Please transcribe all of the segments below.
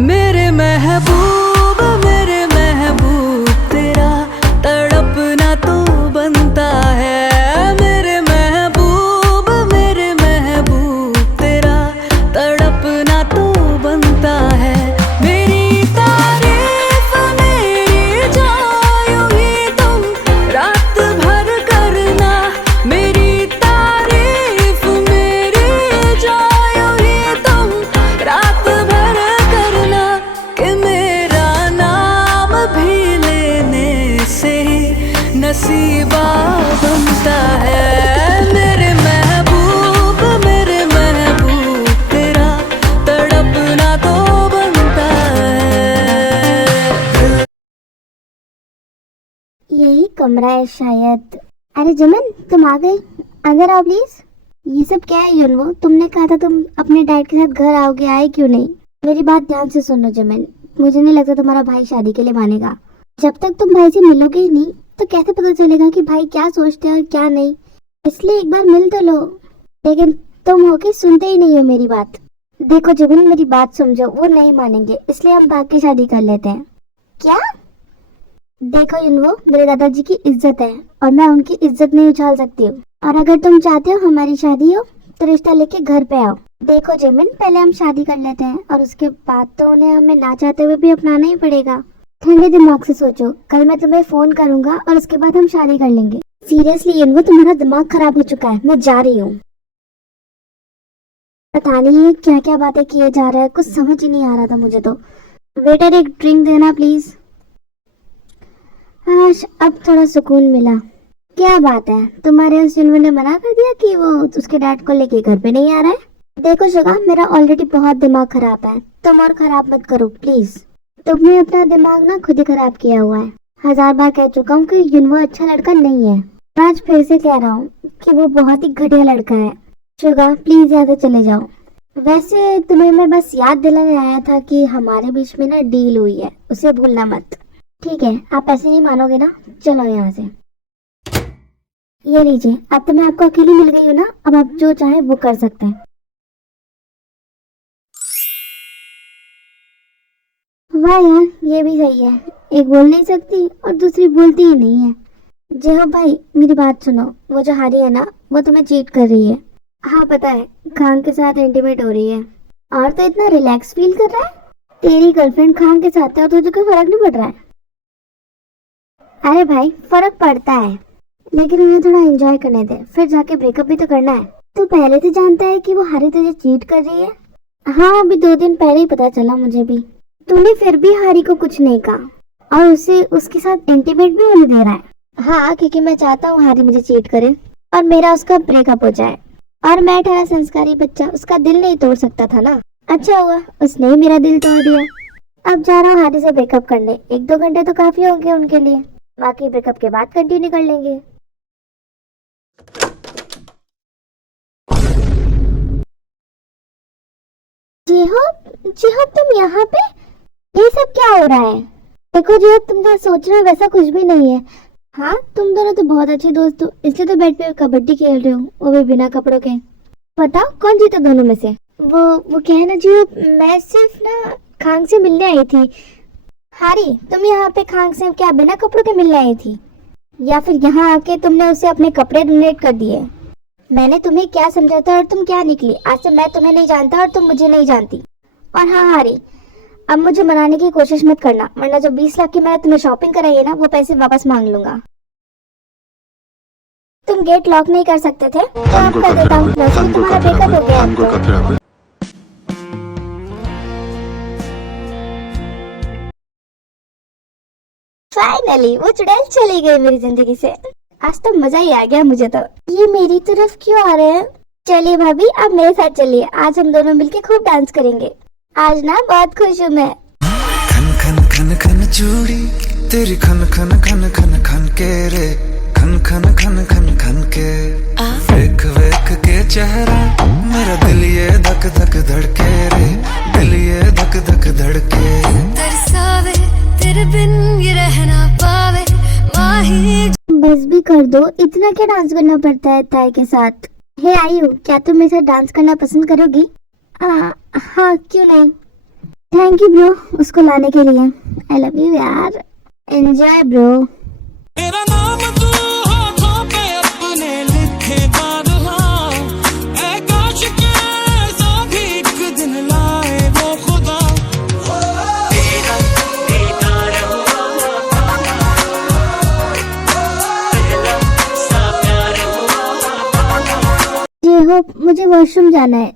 मेरे महबूब तेरा तड़पना तो बनता है। मेरे महबूब तेरा तड़पना तो बनता है। मेरी तारीफ मेरी जो यूं ही तुम रात भर करना। मेरी तारीफ मेरी जो यूं ही तुम रात भर करना। कि मेरा नाम भी लेने से नसीबा बनता है। मेरे महबूब तेरा तड़पना तो बनता है। यही कमरा है शायद। अरे जमन, तुम आ गई, अंदर आओ प्लीज। ये सब क्या है युनवो? तुमने कहा था तुम अपने डैड के साथ घर आओगे, आए क्यों नहीं? मेरी बात ध्यान से सुनो जमन, मुझे नहीं लगता तुम्हारा भाई शादी के लिए मानेगा। जब तक तुम भाई से मिलोगे ही नहीं तो कैसे पता चलेगा कि भाई क्या सोचते हैं और क्या नहीं। इसलिए एक बार मिल तो लो। लेकिन तुम हो के सुनते ही नहीं हो मेरी बात। देखो जमीन, मेरी बात समझो, वो नहीं मानेंगे, इसलिए हम भाग के शादी कर लेते हैं। क्या? देखो युनवो, मेरे दादाजी की इज्जत है और मैं उनकी इज्जत नहीं उछाल सकती हूँ। और अगर तुम चाहते हो हमारी शादी हो तो रिश्ता लेके घर पे आओ। देखो जेमिन, पहले हम शादी कर लेते हैं और उसके बाद तो उन्हें हमें ना चाहते हुए भी अपनाना ही पड़ेगा। ठंडे दिमाग से सोचो, कल मैं तुम्हें फोन करूंगा और उसके बाद हम शादी कर लेंगे। सीरियसली युनवो, तुम्हारा दिमाग खराब हो चुका है। मैं जा रही हूँ। पता नहीं क्या क्या बातें किए जा रहे हैं, कुछ समझ ही नहीं आ रहा था मुझे तो। वेटर, एक ड्रिंक देना प्लीज। अब थोड़ा सुकून मिला। क्या बात है, तुम्हारे उस युनवो ने मना कर दिया कि वो उसके डैड को लेके घर पे नहीं आ रहा है? देखो शुगा, मेरा ऑलरेडी बहुत दिमाग खराब है, तुम और खराब मत करो प्लीज। तुमने अपना दिमाग ना खुद ही खराब किया हुआ है। 1000 बार कह चुका हूँ कि युनवो अच्छा लड़का नहीं है। आज फिर से कह रहा हूँ कि वो बहुत ही घटिया लड़का है। शुगा प्लीज यहाँ से चले जाओ। वैसे तुम्हें मैं बस याद दिलाने आया था कि हमारे बीच में ना डील हुई है, उसे भूलना मत। ठीक है, आप ऐसे नहीं मानोगे ना? चलो यहाँ से। ये लीजिए, अब तो मैं आपको अकेली मिल गई हूँ ना, अब आप जो चाहे वो कर सकते हैं। वाह यार, ये भी सही है। एक बोल नहीं सकती और दूसरी बोलती ही नहीं है। जय हो भाई, मेरी बात सुनो। वो जो हारी है ना, वो तुम्हें चीट कर रही है। हाँ पता है, खान के साथ इंटीमेट हो रही है। और तो इतना रिलैक्स फील कर रहा है। तेरी गर्लफ्रेंड खान के साथ है और तुझे कोई फर्क नहीं पड़ रहा है? अरे भाई, फर्क पड़ता है, लेकिन उन्हें थोड़ा एंजॉय करने दे, फिर जाके ब्रेकअप भी तो करना है। तू पहले से जानता है कि वो हारी तुझे चीट कर रही है? हाँ, अभी 2 दिन पहले ही पता चला मुझे भी। तूने फिर भी हारी को कुछ नहीं कहा और उसे उसके साथ इंटीमेट भी होने दे रहा है। हाँ, क्योंकि मैं चाहता हूँ हारी मुझे चीट करे और मेरा उसका ब्रेकअप हो जाए। और मैं ठहरा संस्कारी बच्चा, उसका दिल नहीं तोड़ सकता था ना। अच्छा हुआ उसने ही मेरा दिल तोड़ दिया। अब जा रहा हूँ हारी से ब्रेकअप करने। 1-2 घंटे तो काफी होंगे उनके लिए, बाकी ब्रेकअप के बाद कंटिन्यू कर लेंगे। जिहोप तुम यहाँ पे? ये सब क्या हो रहा है? देखो जिहोप, तुम जो सोच रहे हो वैसा कुछ भी नहीं है। हाँ, तुम दोनों तो बहुत अच्छे दोस्त हो, इसलिए तो बेड पे कबड्डी खेल रहे हो, वो भी बिना कपड़ों के। बताओ कौन जीता दोनों में से? वो क्या है ना जिहोप, मैं सिर्फ ना खांग से मिलने आई थी। हारी, तुम यहाँ पे खांग से क्या बिना कपड़ों के मिलने आई थी, या फिर यहाँ आके तुमने उसे अपने कपड़े डोनेट कर दिए? मैंने तुम्हें क्या समझाता और तुम क्या निकली? आज से मैं तुम्हें नहीं जानता और तुम मुझे नहीं जानती। और हाँ हारी, अब मुझे मनाने की कोशिश मत करना, वरना जो 20 लाख की मैंने तुम्हें शॉपिंग कराई है ना, वो पैसे वापस मांग लूंगा। तुम गेट लॉक नहीं कर सकते थे तो आप कर देता हूँ। वैसे भी तुम्हारा ब्रेकअप हो गया। फाइनली वो चुड़ैल चली गई मेरी जिंदगी से। आज तो मजा ही आ गया मुझे तो। ये मेरी तरफ क्यों आ रहे हैं? चलिए भाभी, आप मेरे साथ चलिए, आज हम दोनों मिलके खूब डांस करेंगे। आज ना बहुत खुश हूँ मैं। खन खन खन खन चूड़ी तेरी, खन खन खन खन खन के रे, खन खन खन खन खन के। वेख वेख के चेहरा मेरा दिल ये धक धक धड़के रे, दिल ये धक धक धड़के। तरसावे तेरे बिन ये रहना पावे माही। बस भी कर दो, इतना क्या डांस करना पड़ता है ताई के साथ? हे आयु, क्या तुम मेरे साथ डांस करना पसंद करोगी? हाँ क्यों नहीं। थैंक यू ब्रो उसको लाने के लिए। आई लव यू यार। Enjoy bro. मेरा नाम तू हाथों पे अपने लिखे बारहा, ऐ काश के ऐसा भी एक दिन लाए वो खुदा। तेरा दीदार हुआ, पहला सा प्यार हुआ। जे होप मुझे वॉशरूम जाना है,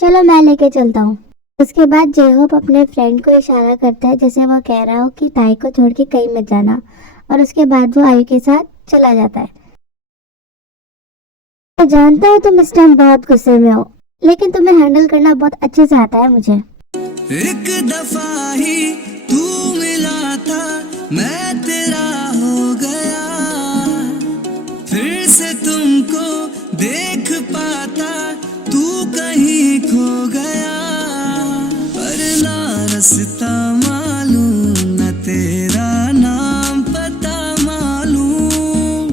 चलो मैं लेके चलता हूँ। उसके बाद जे होप अपने फ्रेंड को इशारा करता है जैसे वो कह रहा हो कि ताई को छोड़ के कहीं मत जाना, और उसके बाद वो आयु के साथ चला जाता है। मैं जानता हूँ तुम इस टाइम बहुत गुस्से में हो, लेकिन तुम्हें हैंडल करना बहुत अच्छे से आता है मुझे। एक दफा ही तू मिला था, मैं तेरा हो गया, फिर से तुमको देख पाता तू कहीं खो गया, पर ना रास्ता मालूम न तेरा नाम पता मालूम,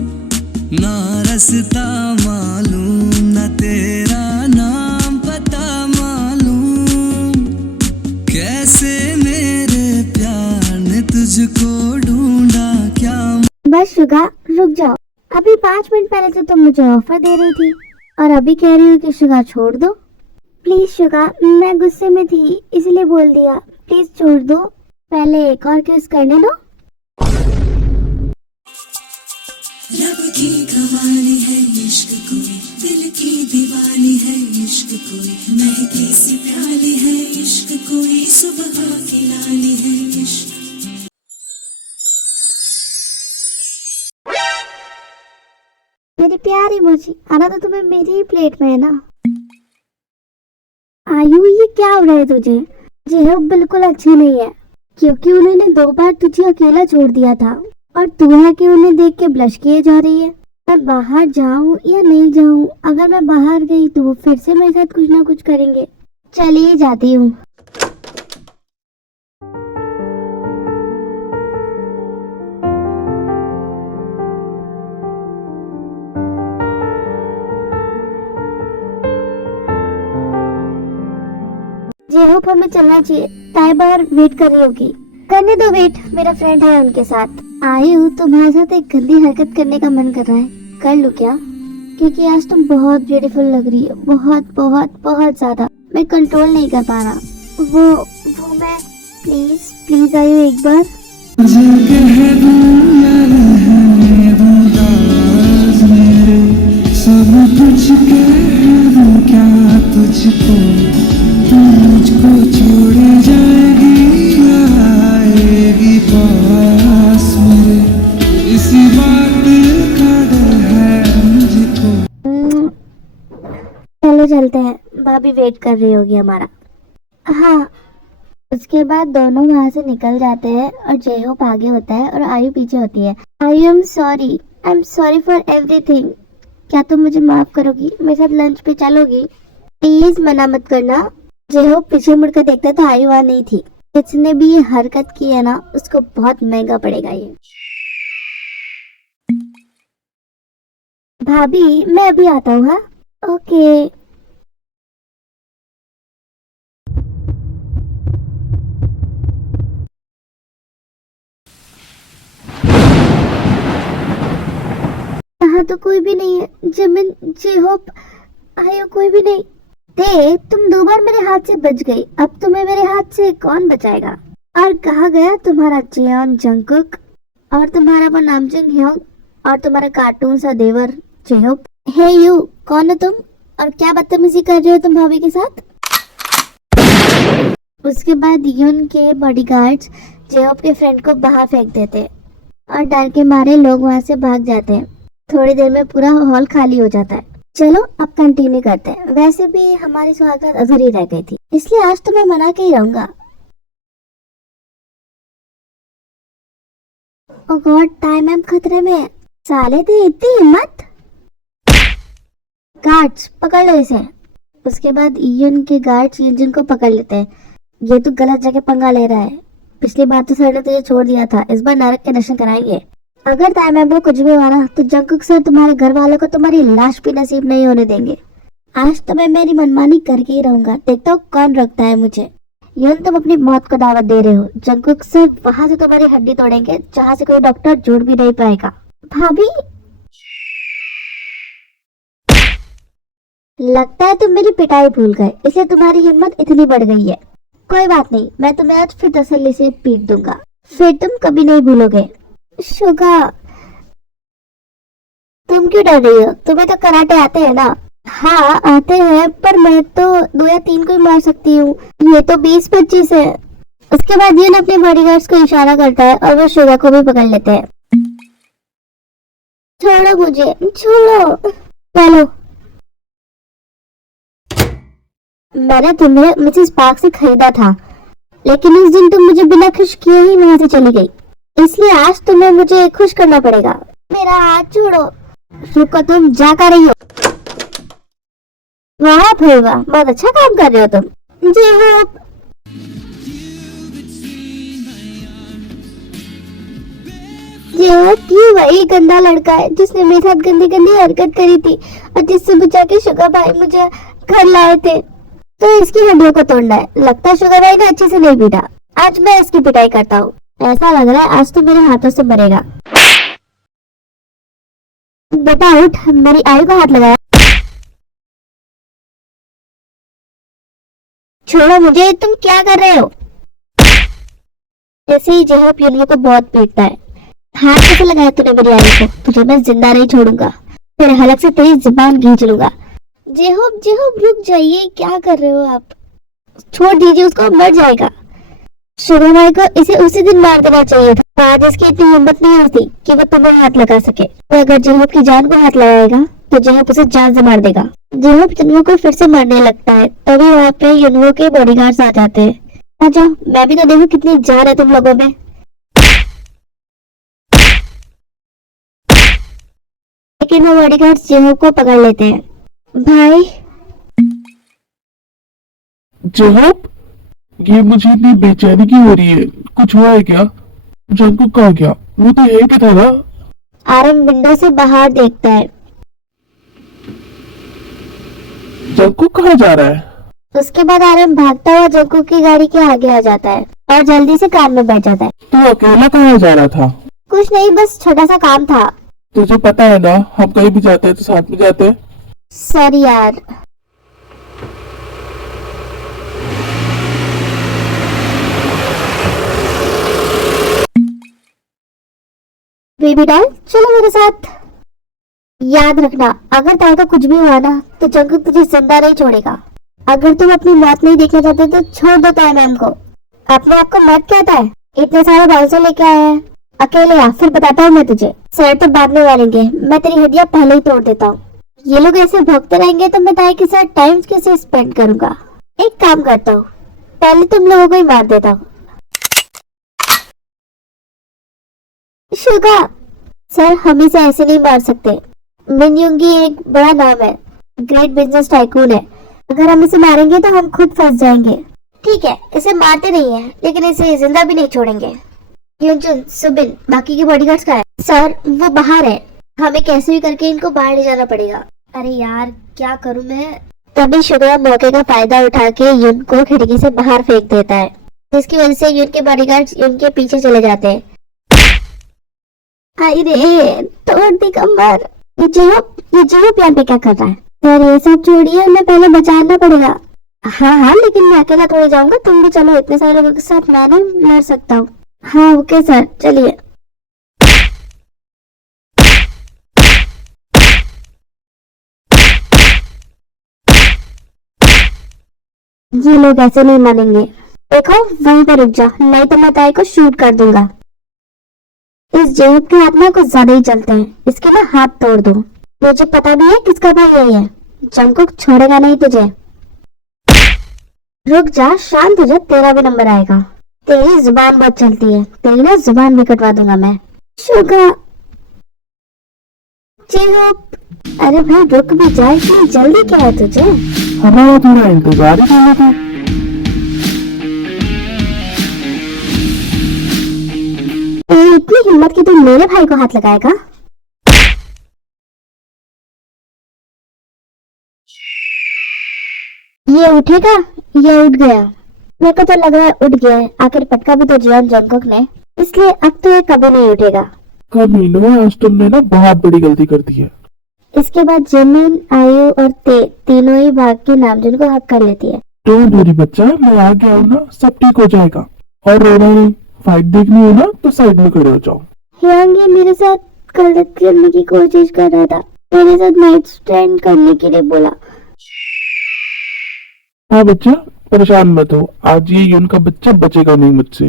ना रास्ता मालूम न तेरा नाम पता मालूम, कैसे मेरे प्यार ने तुझको ढूंढा क्या। बस शुगा रुक जाओ, अभी 5 मिनट पहले तो तुम मुझे ऑफर दे रही थी और अभी कह रही हो कि शुगा छोड़ दो। प्लीज शुगा, मैं गुस्से में थी इसलिए बोल दिया, प्लीज छोड़ दो, पहले एक और किस करने दो। रब की कमाली है इश्क कोई, दिल की दीवानी है इश्क कोई, महकी सी प्याली है इश्क कोई, सुबह की लाली है इश्क। मेरी प्यारी मुझी, आना तो तुम्हें मेरी ही प्लेट में है ना। आयु ये क्या हो रहा है तुझे? जे बिल्कुल अच्छी नहीं है, क्योंकि उन्होंने 2 बार तुझे अकेला छोड़ दिया था और तू है कि उन्हें देख के ब्लश किए जा रही है। मैं बाहर जाऊं या नहीं जाऊं, अगर मैं बाहर गई तो वो फिर से मेरे साथ कुछ ना कुछ करेंगे। चलिए जाती हूँ। जे होप हमें चलना चाहिए, ताई बाहर वेट कर रही होगी। करने दो वेट, मेरा फ्रेंड है उनके साथ। आयु तुम्हारे साथ एक गंदी हरकत करने का मन कर रहा है, कर लूं क्या? क्योंकि आज तुम बहुत ब्यूटीफुल लग रही है, बहुत बहुत बहुत ज्यादा। मैं कंट्रोल नहीं कर पा रहा। वो मैं प्लीज प्लीज आयु एक बार। सब कुछ क्या तुझको, तू मुझको छोड़ जाएगी, आएगी पास मेरे, इसी बात का डर है मुझको। चलो चलते हैं, भाभी वेट कर रही होगी हमारा। हाँ। उसके बाद दोनों वहाँ से निकल जाते हैं और जे होप आगे होता है और आयु पीछे होती है। I am sorry for everything. क्या तुम मुझे माफ करोगी? मेरे साथ लंच पे चलोगी? प्लीज मना मत करना। जे होप पीछे मुड़कर देखता है तो आयु वहाँ नहीं थी। जिसने भी ये हरकत की है ना, उसको बहुत महंगा पड़ेगा ये। भाभी मैं अभी आता हूँ। हाँ ओके। यहाँ तो कोई भी नहीं है। जमीन, जे होप, आयु, कोई भी नहीं। ते तुम 2 बार मेरे हाथ से बच गई, अब तुम्हें मेरे हाथ से कौन बचाएगा? और कहाँ गया तुम्हारा जेयोन जंगकुक और तुम्हारा वो नामजुंग ह्योंग और तुम्हारा कार्टून सा देवर जे होप? हे यू, कौन हो तुम और क्या बदतमीजी कर रहे हो तुम भाभी के साथ? उसके बाद यून के बॉडीगार्ड्स जे होप के फ्रेंड को बाहर फेंक देते और डर के मारे लोग वहाँ से भाग जाते हैं। थोड़ी देर में पूरा हॉल खाली हो जाता है। चलो अब कंटिन्यू करते हैं। वैसे भी हमारी स्वागत अधूरी रह गई थी, इसलिए आज तो मैं मना के ही रहूंगा। ओ गॉड, टाइम मैम खतरे में है। साले थे इतनी हिम्मत। गार्ड्स पकड़ लो इसे। उसके बाद यून के गार्ड्स यूजिन को पकड़ लेते हैं। ये तो गलत जगह पंगा ले रहा है। पिछली बार तो सर ने तुझे छोड़ दिया था, इस बार नरक के दर्शन कराएंगे। अगर ताई मैम कुछ भी हुआ ना तो जंगकुक सर तुम्हारे घर वालों को तुम्हारी लाश भी नसीब नहीं होने देंगे। आज तो मैं मेरी मनमानी करके ही रहूंगा, देखता हूँ कौन रखता है मुझे। यून तुम अपनी मौत को दावत दे रहे हो। जंगकुक सिर्फ वहां से तुम्हारी हड्डी तोड़ेंगे जहां से कोई डॉक्टर जोड़ भी नहीं पाएगा। भाभी, लगता है तुम मेरी पिटाई भूल गए, इसलिए तुम्हारी हिम्मत इतनी बढ़ गई है। कोई बात नहीं, मैं तुम्हें आज फिर तसल्ली से पीट दूंगा, फिर तुम कभी नहीं भूलोगे। शुगा, तुम क्यों डर रही हो? तुम्हें तो कराटे आते हैं ना? हाँ आते हैं, पर मैं तो 2 या 3 को ही मार सकती हूँ, ये तो 20-25 है। उसके बाद यून अपने बॉडीगार्ड्स को इशारा करता है और वो शुगा को भी पकड़ लेते हैं। छोड़ो मुझे, छोड़ो। चलो, मैंने तुम्हें मिसेस पार्क से खरीदा था, लेकिन उस दिन तुम मुझे बिना खुश किए ही वहां से चली गई, इसलिए आज तुम्हें मुझे खुश करना पड़ेगा। मेरा हाथ छोड़ो। रुको, तुम जा कर रही हो? वाह भाई वाह, बहुत अच्छा काम कर रहे हो तुम। जी हाँ, ये वही गंदा लड़का है जिसने मेरे साथ गंदी गंदी हरकत करी थी और जिससे बचा के शुगर भाई मुझे घर लाए थे। तो इसकी हड्डियों को तोड़ना है। लगता है शुगर भाई ने अच्छे से नहीं पीटा। आज मैं इसकी पिटाई करता हूँ। ऐसा लग रहा है आज तो मेरे हाथों से मरेगा। बेटा उठ, मेरी आयु को हाथ लगाया। छोड़ो मुझे, तुम क्या कर रहे हो? जैसे ही जहाँ यूनियो को बहुत पीटता है। हाथ कैसे लगाया तूने मेरी आयु को? तुझे मैं जिंदा नहीं छोड़ूंगा, तेरे हलक से तेरी जुबान खींच लूंगा। जेहोब, जेहोब रुक जाइए, क्या कर रहे हो आप? छोड़ दीजिए उसको, मर जाएगा। शुगर भाई को इसे उसी दिन मार देना चाहिए था। आज इसकी इतनी हिम्मत नहीं होती कि वो तुम्हें हाथ लगा सके। तो अगर जेहोब की जान को हाथ लगाएगा तो जेहोब उसे जान से मार देगा। जेहोब युनवो को फिर से मारने लगता है, तभी वहाँ पे युनवो के बॉडीगार्ड्स आ जाते हैं। आ जाओ, मैं भी तो देखूं कितनी जान है तुम लोगों में। लेकिन वो बॉडीगार्ड्स जेहोब को पकड़ लेते हैं। भाई, जेहोब, ये मुझे इतनी बेचैनी क्यों हो रही है? कुछ हुआ है क्या? जंगकुक कहाँ गया? वो तो यहीं पे था ना? आरम विंडो से बाहर देखता है। जंगकुक कहाँ जा रहा है? उसके बाद आरम भागता हुआ जंगकुक की गाड़ी के आगे आ जाता है और जल्दी से कार में बैठ जाता है। तू अकेला कहाँ जा रहा था? कुछ नहीं, बस छोटा सा काम था। तुझे पता है ना, हम कहीं भी जाते हैं तो साथ में जाते हैं। सर यार। बेबी डॉल, चलो मेरे साथ। याद रखना, अगर ताई को कुछ भी हुआ ना तो जंगकुक तुझे जिंदा नहीं छोड़ेगा। अगर तुम अपनी मौत नहीं देखना चाहते तो छोड़ दो ताई मैम को। अपने आप को मत कहता है, इतने सारे बाउंसर लेके आया है। अकेले आ, फिर बताता हूँ मैं तुझे। सर तो बाद में मारेंगे, मैं तेरी हड्डियां पहले ही तोड़ देता हूँ। ये लोग ऐसे भोगते रहेंगे तो मैं ताई के साथ टाइम कैसे स्पेंड करूंगा। एक काम करता हूँ, पहले तुम लोगों को ही मार देता हूँ। शुगा, सर हम इसे ऐसे नहीं मार सकते। मिन युंगी एक बड़ा नाम है, ग्रेट बिजनेस टाइकून है। अगर हम इसे मारेंगे तो हम खुद फंस जाएंगे। ठीक है, इसे मारते नहीं है, लेकिन इसे जिंदा भी नहीं छोड़ेंगे। युनजुन, सुबिन, बाकी के बॉडीगार्ड्स कहाँ है? सर वो बाहर है, हमें कैसे भी करके इनको बाहर ले जाना पड़ेगा। अरे यार क्या करूं मैं? तभी शुगा मौके का फायदा उठा के युन को खिड़की से बाहर फेंक देता है, जिसकी वजह से युन के बॉडीगार्ड्स युन के पीछे चले जाते हैं। हाय रे, तोड़ दी कमर। ये जेहोब यहाँ पे क्या कर रहा है? सर ये सब छोड़िए, मैं पहले बचाना पड़ेगा। हाँ हाँ, लेकिन मैं अकेला थोड़ी जाऊंगा, तुम भी चलो, इतने सारे लोगों के साथ मैं नहीं लड़ सकता हूँ। हाँ ओके सर, चलिए। ये लोग ऐसे नहीं मानेंगे। देखो वहीं पर रुक जा, नहीं तो मैं ताई को शूट कर दूंगा। इस जेहोब के हाथ में कुछ ज्यादा ही चलते हैं, इसके ना हाथ तोड़ दूं। मुझे पता भी है किसका भाई यही है। जंगकुक छोड़ेगा नहीं तुझे। रुक जा, शांत हो जा, तेरा भी नंबर आएगा। तेरी जुबान बहुत चलती है, तेरी ना जुबान भी कटवा दूंगा मैं। शुगा, जेहोब, अरे भाई रुक भी जा, इतनी जल्दी क्या है तुझे? हमारा थोड़ा इंतजार ही करना था। इतनी हिम्मत की तू मेरे भाई को हाथ लगाएगा? ये उठेगा? ये उठ गया। मेरे को तो लग रहा है उठ गया है, आखिर पटका भी तो जियोन जंगकुक ने, इसलिए अब तो ये कभी नहीं उठेगा। कमीनों, आज तुमने ना बहुत बड़ी गलती कर दी है। इसके बाद जिमिन, आयु और तीनों ही भाग के नामजुन को हक कर लेती है। डोंट वरी बच्चा, मैं आ गया हूँ ना, सब ठीक हो जाएगा। और रोना नहीं, फाइट देखनी हो ना तो साइड में खड़े हो जाओ। हियांग ये मेरे साथ गलत करने की कोशिश कर रहा था, मेरे साथ नाइट स्टैंड करने के लिए बोला। हाँ बच्चा, परेशान मत हो, आज ये यून का बच्चा बचेगा नहीं मुझसे।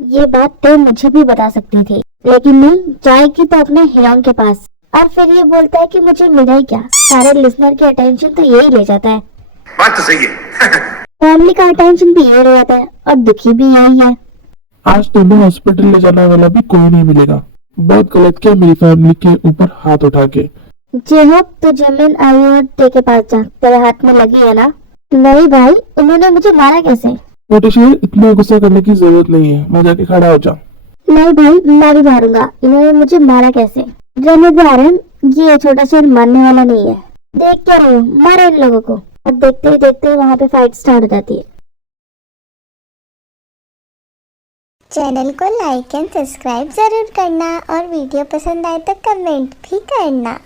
ये बात तो मुझे भी बता सकती थी, लेकिन नहीं, जाएगी तो अपने हियांग के पास। और फिर ये बोलता है कि मुझे मिला ही क्या, सारे लिसनर की अटेंशन तो यही ले जाता है। बात तो सही है। फैमिली का अटेंशन भी यही ले जाता है और दुखी भी यही है। आज तुम्हें हॉस्पिटल ले जाने वाला भी कोई नहीं मिलेगा। बहुत गलत किया मेरी फैमिली के ऊपर हाथ उठा के। जेहोक तो जिमिन, आयु और ते के पास जा, तेरे हाथ में लगी है ना? नहीं भाई, उन्होंने मुझे मारा कैसे? छोटे शेर, इतना गुस्सा करने की जरूरत नहीं है, मैं जाके खड़ा हो जाऊं। नहीं भाई, मैं भी मारूंगा, इन्होंने मुझे मारा कैसे? रहने दे आर्यन, ये छोटा शेर मारने वाला नहीं है। देख क्या रहे हो, मारो इन लोगों को। और देखते ही देखते वहाँ पे फाइट स्टार्ट हो जाती है। चैनल को लाइक एंड सब्सक्राइब जरूर करना और वीडियो पसंद आए तो कमेंट भी करना।